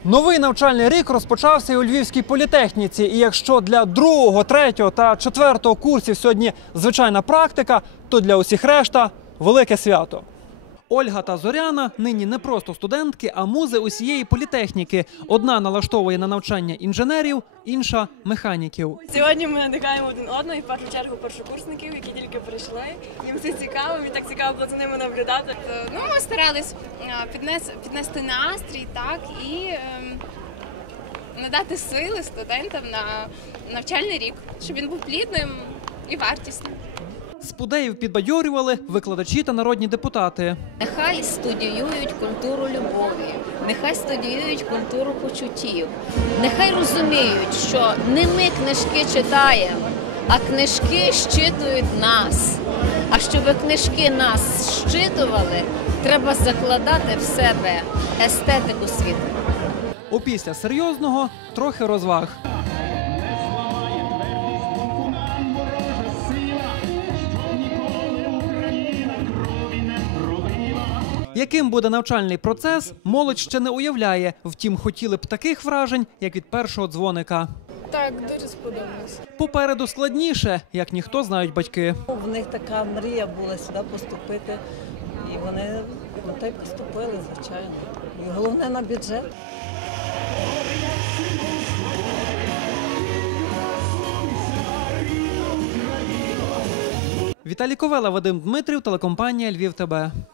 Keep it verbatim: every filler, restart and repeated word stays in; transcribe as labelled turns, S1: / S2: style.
S1: Новий навчальний рік розпочався і у Львівській політехніці. І якщо для другого, третього та четвертого курсів сьогодні звичайна практика, то для усіх решта – велике свято. Ольга та Зоряна нині не просто студентки, а музи усієї політехніки. Одна налаштовує на навчання інженерів, інша – механіків.
S2: Сьогодні ми надихаємо один одного, і в першу чергу першокурсників, які тільки прийшли. Їм все цікаво, мені так цікаво було за ними наблюдати.
S3: Ну, ми старались піднести, піднести настрій, так, і ем, надати сили студентам на навчальний рік, щоб він був плідним і вартісним.
S1: Спудеїв підбадьорювали викладачі та народні депутати.
S4: Нехай студіюють культуру любові, нехай студіюють культуру почуттів, нехай розуміють, що не ми книжки читаємо, а книжки щитують нас. А щоб книжки нас щитували, треба закладати в себе естетику світу.
S1: Опісля серйозного – трохи розваг. Яким буде навчальний процес, молодь ще не уявляє. Втім, хотіли б таких вражень, як від першого дзвоника.
S2: Так, дуже сподобалось.
S1: Попереду складніше, як ніхто знають батьки.
S5: В них така мрія була сюди поступити, і вони на те й поступили, звичайно. І головне на бюджет.
S1: Віталій Ковела, Вадим Дмитрів, телекомпанія «Львів ТБ».